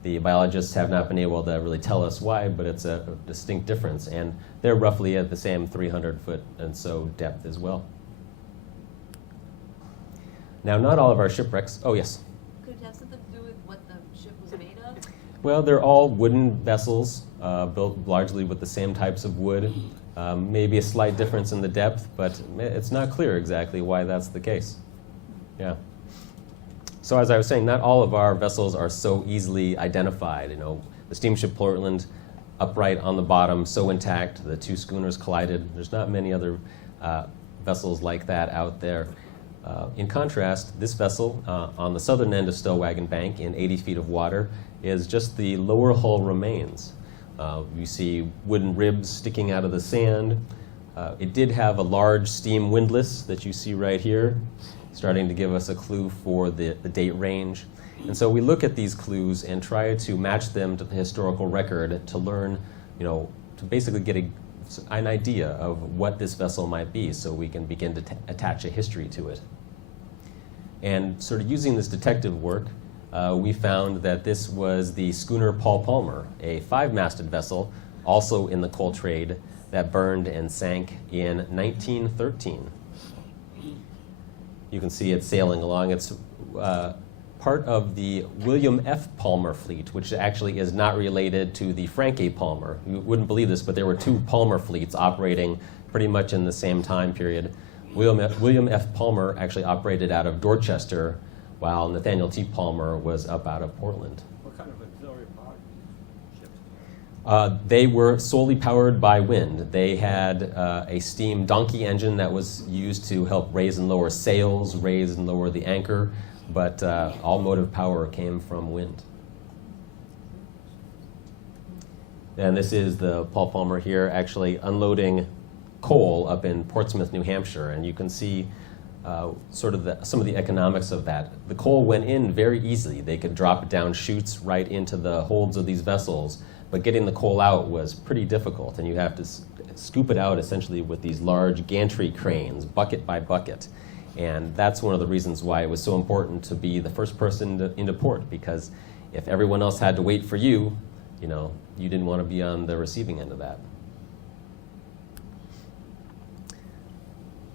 The biologists have not been able to really tell us why, but it's a distinct difference, and they're roughly at the same 300-foot and so depth as well. Now, not all of our shipwrecks. Oh, yes. Could it have something to do with what the ship was made of? Well, they're all wooden vessels, built largely with the same types of wood. Maybe a slight difference in the depth, but it's not clear exactly why that's the case. Yeah. So as I was saying, not all of our vessels are so easily identified. You know, the steamship Portland, upright on the bottom, so intact. The 2 schooners collided. There's not many other vessels like that out there. In contrast, this vessel on the southern end of Stellwagen Bank in 80 feet of water is just the lower hull remains. You see wooden ribs sticking out of the sand. It did have a large steam windlass that you see right here, starting to give us a clue for the date range. And so we look at these clues and try to match them to the historical record to learn, to basically get an idea of what this vessel might be so we can begin to attach a history to it. And sort of using this detective work, we found that this was the schooner Paul Palmer, a 5-masted vessel, also in the coal trade, that burned and sank in 1913. You can see it sailing along. It's part of the William F. Palmer fleet, which actually is not related to the Frank A. Palmer. You wouldn't believe this, but there were 2 Palmer fleets operating pretty much in the same time period. William F. Palmer actually operated out of Dorchester, while Nathaniel T. Palmer was up out of Portland. What kind of auxiliary power ships? They were solely powered by wind. They had a steam donkey engine that was used to help raise and lower sails, raise and lower the anchor, but all motive power came from wind. And this is the Paul Palmer here actually unloading coal up in Portsmouth, New Hampshire, and you can see some of the economics of that. The coal went in very easily. They could drop down chutes right into the holds of these vessels, but getting the coal out was pretty difficult, and you have to scoop it out essentially with these large gantry cranes, bucket by bucket. And that's one of the reasons why it was so important to be the first person into port, because if everyone else had to wait for you, you didn't want to be on the receiving end of that.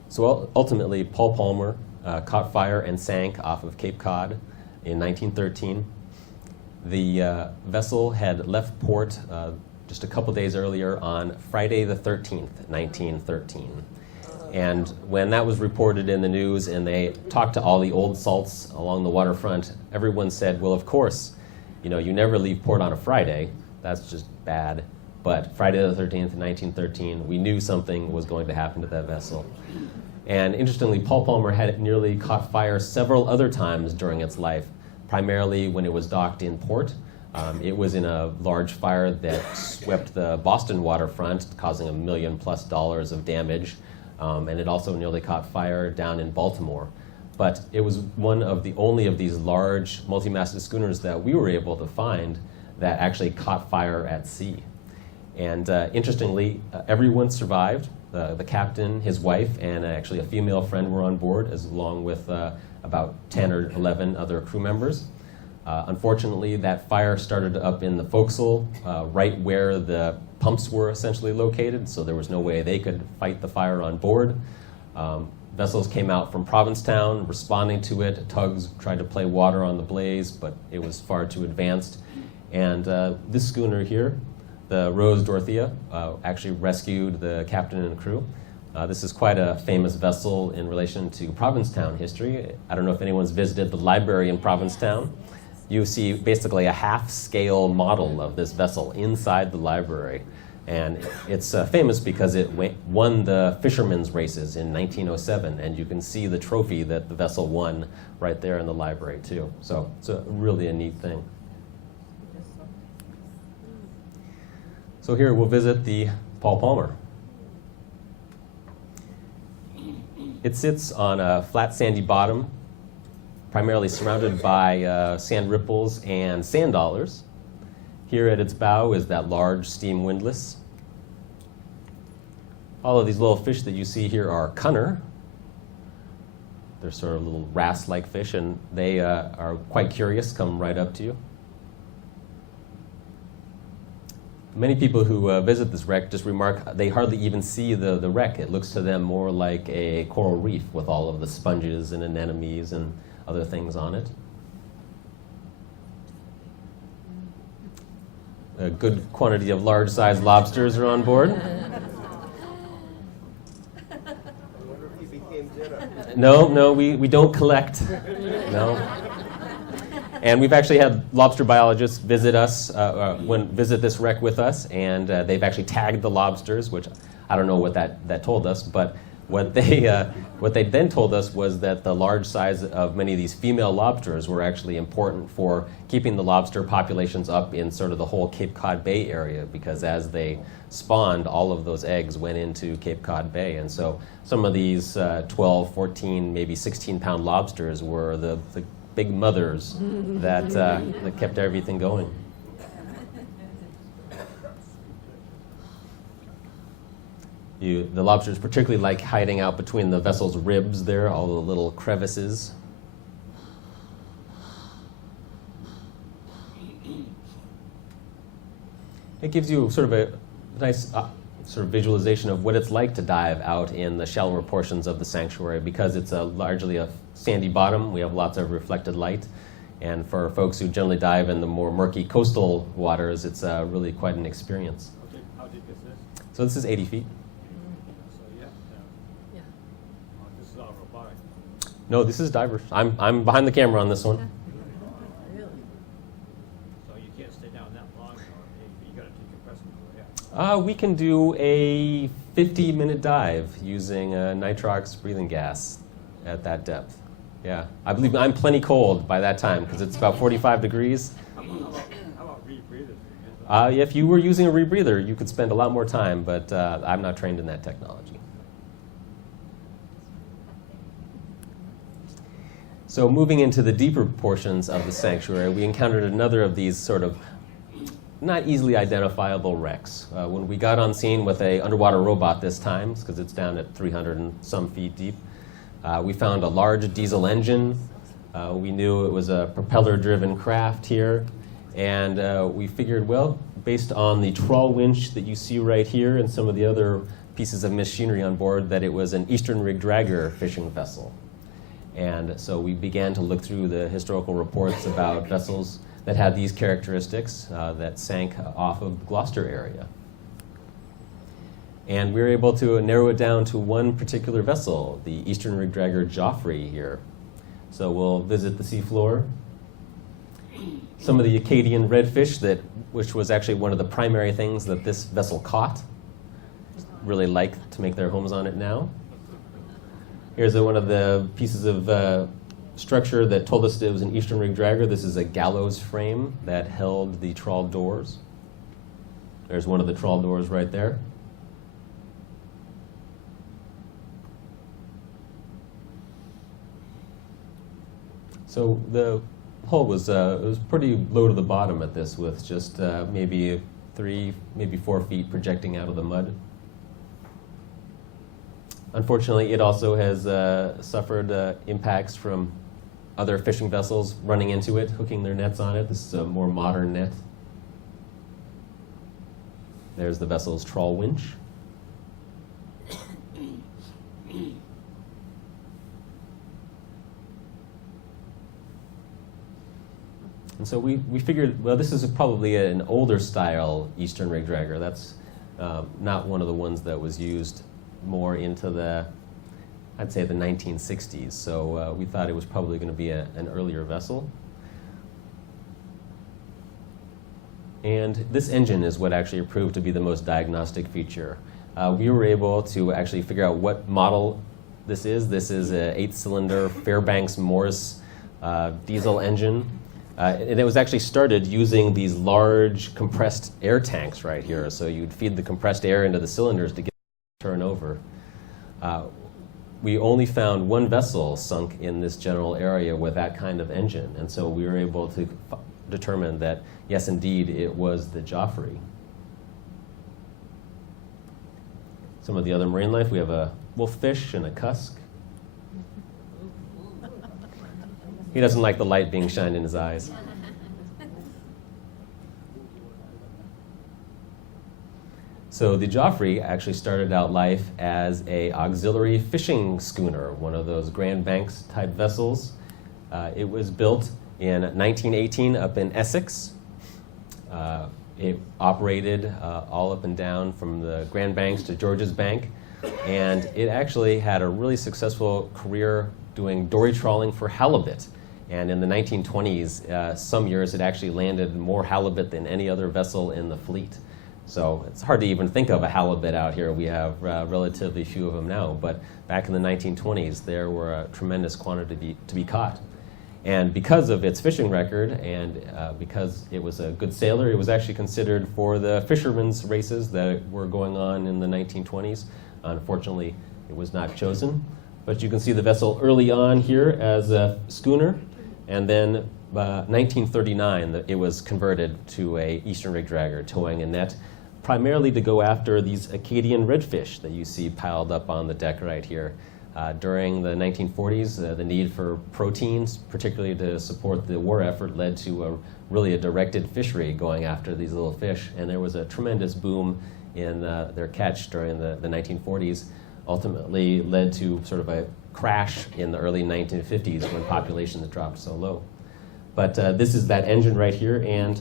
So ultimately, Paul Palmer caught fire and sank off of Cape Cod in 1913. The vessel had left port just a couple days earlier on Friday the 13th, 1913. And when that was reported in the news and they talked to all the old salts along the waterfront, everyone said, well, of course, you never leave port on a Friday. That's just bad. But Friday the 13th, 1913, we knew something was going to happen to that vessel. And interestingly, Paul Palmer had nearly caught fire several other times during its life, primarily when it was docked in port, It was in a large fire that swept the Boston waterfront, causing $1 million+ of damage, and it also nearly caught fire down in Baltimore. But it was one of the only of these large multi-masted schooners that we were able to find that actually caught fire at sea. And interestingly, everyone survived. The captain, his wife, and actually a female friend were on board, as along with about 10 or 11 other crew members. Unfortunately, that fire started up in the forecastle, right where the pumps were essentially located, so there was no way they could fight the fire on board. Vessels came out from Provincetown responding to it. Tugs tried to play water on the blaze, but it was far too advanced. And this schooner here, the Rose Dorothea, actually rescued the captain and crew. This is quite a famous vessel in relation to Provincetown history. I don't know if anyone's visited the library in Provincetown. You see basically a half-scale model of this vessel inside the library. And it's famous because it won the fishermen's races in 1907, and you can see the trophy that the vessel won right there in the library too. So it's really a neat thing. So here we'll visit the Paul Palmer. It sits on a flat sandy bottom, primarily surrounded by sand ripples and sand dollars. Here at its bow is that large steam windlass. All of these little fish that you see here are cunner. They're sort of little wrasse-like fish, and they are quite curious, come right up to you. Many people who visit this wreck just remark they hardly even see the wreck. It looks to them more like a coral reef with all of the sponges and anemones and other things on it. A good quantity of large-sized lobsters are on board. No, we don't collect. No. And we've actually had lobster biologists visit us, visit this wreck with us, and they've actually tagged the lobsters, which I don't know what that told us, but what they then told us was that the large size of many of these female lobsters were actually important for keeping the lobster populations up in sort of the whole Cape Cod Bay area, because as they spawned, all of those eggs went into Cape Cod Bay. And so some of these 12, 14, maybe 16-pound lobsters were the big mothers that kept everything going. The lobsters particularly like hiding out between the vessel's ribs there, all the little crevices. It gives you sort of a nice sort of visualization of what it's like to dive out in the shallower portions of the sanctuary, because it's largely a sandy bottom. We have lots of reflected light. And for folks who generally dive in the more murky coastal waters, it's really quite an experience. How deep is this? So this is 80 feet. This is all robotic. No, this is divers. I'm behind the camera on this one. Really? So you can't stay down that long, or you got to take your breath. We can do a 50-minute dive using nitrox breathing gas at that depth. Yeah, I believe I'm plenty cold by that time because it's about 45 degrees. How about rebreathers? If you were using a rebreather, you could spend a lot more time, but I'm not trained in that technology. So moving into the deeper portions of the sanctuary, we encountered another of these sort of not easily identifiable wrecks. When we got on scene with an underwater robot this time, because it's down at 300 and some feet deep, we found a large diesel engine. We knew it was a propeller-driven craft here, and we figured, well, based on the trawl winch that you see right here and some of the other pieces of machinery on board, that it was an Eastern Rig Dragger fishing vessel. And so we began to look through the historical reports about vessels that had these characteristics that sank off of the Gloucester area. And we were able to narrow it down to one particular vessel, the Eastern Rig Dragger Joffrey here. So we'll visit the seafloor. Some of the Acadian redfish, which was actually one of the primary things that this vessel caught, really like to make their homes on it now. Here's one of the pieces of structure that told us that it was an eastern rig dragger. This is a gallows frame that held the trawl doors. There's one of the trawl doors right there. So the hull was it was pretty low to the bottom at this, with just maybe 3, maybe 4 feet projecting out of the mud. Unfortunately, it also has suffered impacts from other fishing vessels running into it, hooking their nets on it. This is a more modern net. There's the vessel's trawl winch. And so we figured, well, this is probably an older style eastern rig dragger. That's not one of the ones that was used more into the, I'd say, the 1960s. So we thought it was probably going to be an earlier vessel. And this engine is what actually proved to be the most diagnostic feature. We were able to actually figure out what model this is. This is an 8-cylinder Fairbanks Morse diesel engine. And it was actually started using these large compressed air tanks right here. So you'd feed the compressed air into the cylinders to get it to turn over. We only found one vessel sunk in this general area with that kind of engine. And so we were able to determine that, yes, indeed, it was the Joffrey. Some of the other marine life, we have a wolffish and a cusk. He doesn't like the light being shined in his eyes. So the Joffrey actually started out life as an auxiliary fishing schooner, one of those Grand Banks type vessels. It was built in 1918 up in Essex. It operated all up and down from the Grand Banks to George's Bank, and it actually had a really successful career doing dory trawling for halibut. And in the 1920s, some years it actually landed more halibut than any other vessel in the fleet. So it's hard to even think of a halibut out here. We have relatively few of them now, but back in the 1920s, there were a tremendous quantity to be caught. And because of its fishing record and because it was a good sailor, it was actually considered for the fishermen's races that were going on in the 1920s. Unfortunately, it was not chosen. But you can see the vessel early on here as a schooner, and then 1939, it was converted to a eastern rig dragger, towing a net, primarily to go after these Acadian redfish that you see piled up on the deck right here. During the 1940s, the need for proteins, particularly to support the war effort, led to really a directed fishery going after these little fish, and there was a tremendous boom in their catch during the 1940s. Ultimately led to sort of a crash in the early 1950s when populations dropped so low. But this is that engine right here, and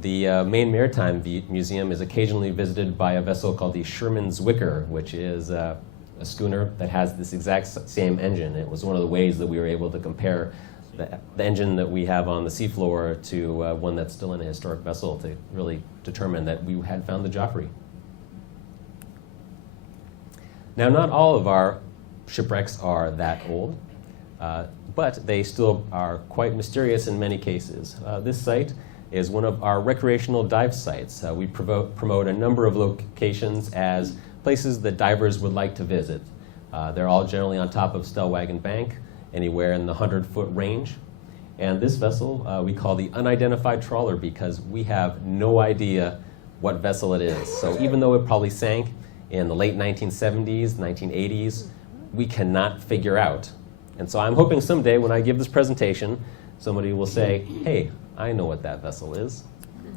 the Maine Maritime Museum is occasionally visited by a vessel called the Sherman's Wicker, which is a schooner that has this exact same engine. It was one of the ways that we were able to compare the engine that we have on the seafloor to one that's still in a historic vessel to really determine that we had found the Joffrey. Now, not all of our shipwrecks are that old, but they still are quite mysterious in many cases. This site is one of our recreational dive sites. We promote a number of locations as places that divers would like to visit. They're all generally on top of Stellwagen Bank, anywhere in the 100-foot range. And this vessel we call the Unidentified Trawler because we have no idea what vessel it is. So even though it probably sank in the late 1970s, 1980s, we cannot figure out. And so I'm hoping someday when I give this presentation, somebody will say, hey, I know what that vessel is.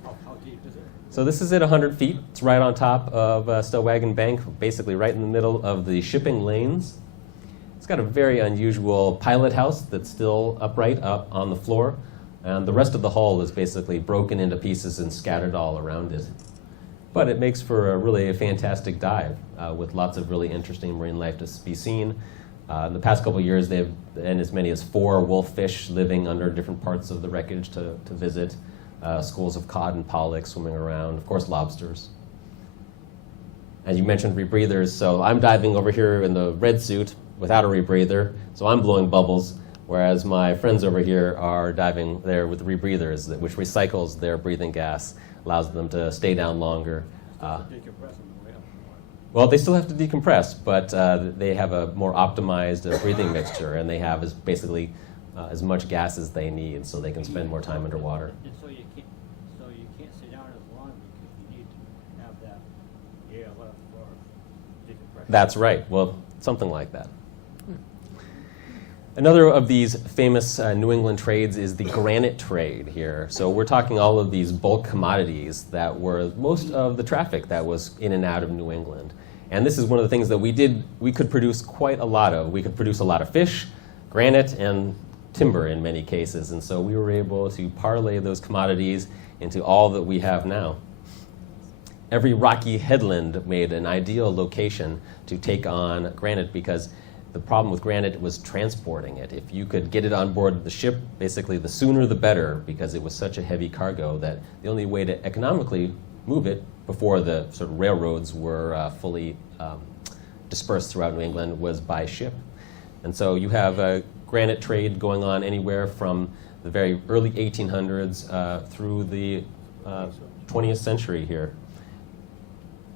How deep is it? So this is at 100 feet. It's right on top of Stellwagen Bank, basically right in the middle of the shipping lanes. It's got a very unusual pilot house that's still upright up on the floor. And the rest of the hull is basically broken into pieces and scattered all around it. But it makes for a really fantastic dive with lots of really interesting marine life to be seen. In the past couple of years, they've been as many as 4 wolffish living under different parts of the wreckage to visit. Schools of cod and pollock swimming around, of course, lobsters. As you mentioned, rebreathers. So I'm diving over here in the red suit without a rebreather, so I'm blowing bubbles. whereas my friends over here are diving there with rebreathers, which recycles their breathing gas, allows them to stay down longer. Decompress on the way up. Well, they still have to decompress, but they have a more optimized breathing mixture, and they have basically as much gas as they need, so they can spend more time underwater. And so you can't stay down as long because you need to have that air left for decompression. That's right. Well, something like that. Another of these famous New England trades is the Granite Trade here. So we're talking all of these bulk commodities that were most of the traffic that was in and out of New England. And this is one of the things that we could produce quite a lot of. We could produce a lot of fish, granite, and timber in many cases. And so we were able to parlay those commodities into all that we have now. Every rocky headland made an ideal location to take on granite because the problem with granite was transporting it. If you could get it on board the ship, basically the sooner the better, because it was such a heavy cargo that the only way to economically move it before the sort of railroads were fully dispersed throughout New England was by ship. And so you have a granite trade going on anywhere from the very early 1800s through the 20th century here.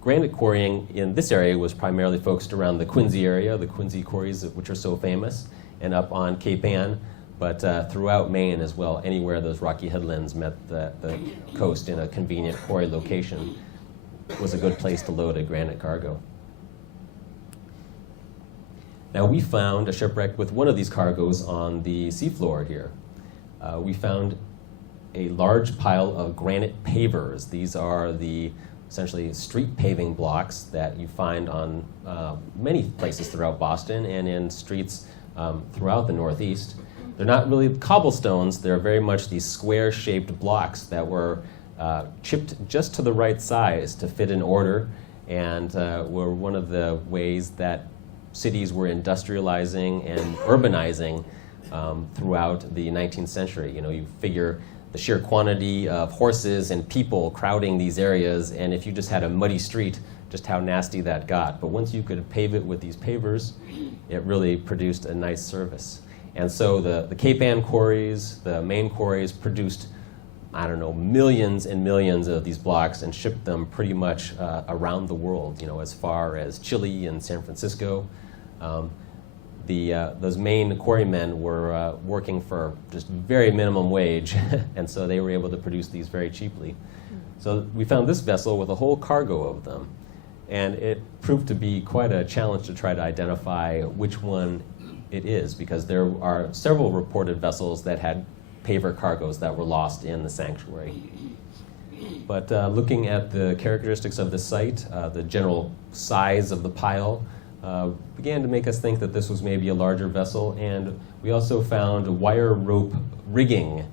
Granite quarrying in this area was primarily focused around the Quincy area, the Quincy quarries, which are so famous, and up on Cape Ann, but throughout Maine as well, anywhere those rocky headlands met the coast in a convenient quarry location was a good place to load a granite cargo. Now we found a shipwreck with one of these cargoes on the seafloor here. We found a large pile of granite pavers. These are the essentially street paving blocks that you find on many places throughout Boston and in streets throughout the Northeast. They're not really cobblestones, they're very much these square-shaped blocks that were chipped just to the right size to fit in order, and were one of the ways that cities were industrializing and urbanizing throughout the 19th century. You know, you figure the sheer quantity of horses and people crowding these areas, and if you just had a muddy street, just how nasty that got. But once you could pave it with these pavers, it really produced a nice service. And so the Cape Ann quarries, the Maine quarries produced, I don't know, millions and millions of these blocks and shipped them pretty much around the world, you know, as far as Chile and San Francisco. Those Maine quarrymen were working for just very minimum wage, and so they were able to produce these very cheaply. So we found this vessel with a whole cargo of them, and it proved to be quite a challenge to try to identify which one it is, because there are several reported vessels that had paver cargoes that were lost in the sanctuary. But looking at the characteristics of the site, the general size of the pile, began to make us think that this was maybe a larger vessel, and we also found wire rope rigging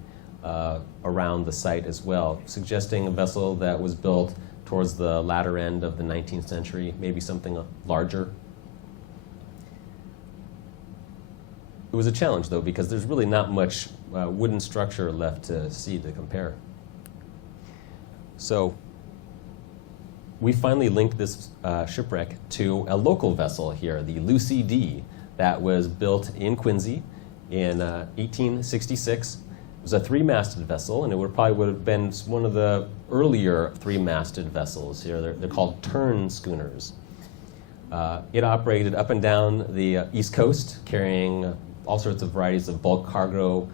around the site as well, suggesting a vessel that was built towards the latter end of the 19th century, maybe something larger. It was a challenge, though, because there's really not much wooden structure left to see to compare. So we finally linked this shipwreck to a local vessel here, the Lucidi, that was built in Quincy in 1866. It was a three-masted vessel, and it probably would have been one of the earlier three-masted vessels here. They're called turn schooners. It operated up and down the East Coast, carrying all sorts of varieties of bulk cargo,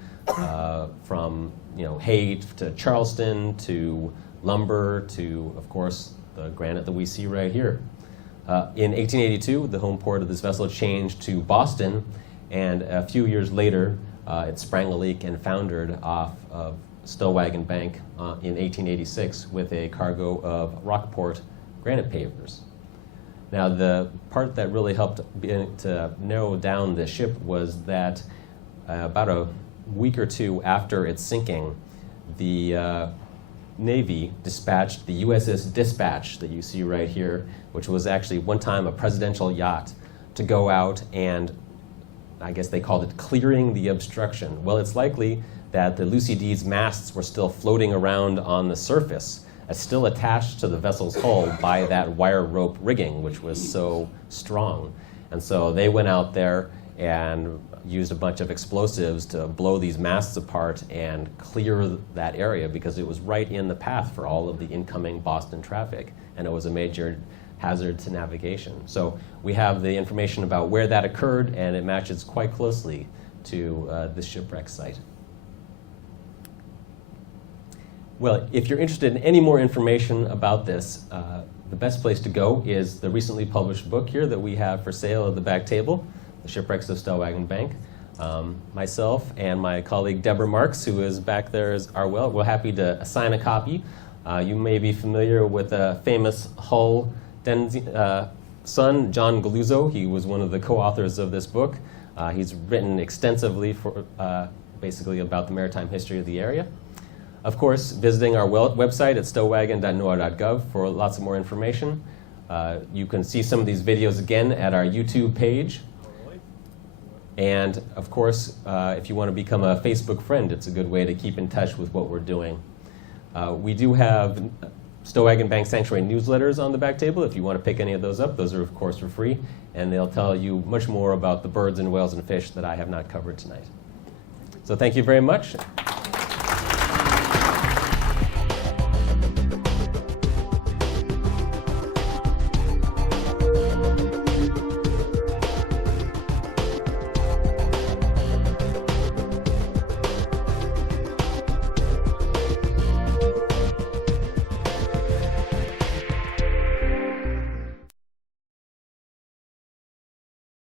from hay to Charleston to lumber to, of course, the granite that we see right here. In 1882, the home port of this vessel changed to Boston, and a few years later, it sprang a leak and foundered off of Stellwagen Bank in 1886 with a cargo of Rockport granite pavers. Now, the part that really helped to narrow down the ship was that about a week or two after its sinking, the Navy dispatched the USS Dispatch that you see right here, which was actually one time a presidential yacht, to go out and, I guess they called it clearing the obstruction. Well, it's likely that the Lucidi's masts were still floating around on the surface, still attached to the vessel's hull by that wire rope rigging, which was so strong. And so they went out there and used a bunch of explosives to blow these masts apart and clear that area because it was right in the path for all of the incoming Boston traffic, and it was a major hazard to navigation. So we have the information about where that occurred, and it matches quite closely to the shipwreck site. Well, if you're interested in any more information about this, the best place to go is the recently published book here that we have for sale at the back table, The Shipwrecks of Stellwagen Bank. Myself and my colleague Deborah Marks, who is back there, we're happy to assign a copy. You may be familiar with a famous Hull son, John Galuzzo. He was one of the co-authors of this book. He's written extensively basically about the maritime history of the area. Of course, visiting our website at stellwagen.noaa.gov for lots of more information. You can see some of these videos again at our YouTube page. And of course, if you want to become a Facebook friend, it's a good way to keep in touch with what we're doing. We do have Stellwagen Bank Sanctuary newsletters on the back table. If you want to pick any of those up, those are of course for free, and they'll tell you much more about the birds and whales and fish that I have not covered tonight. So thank you very much.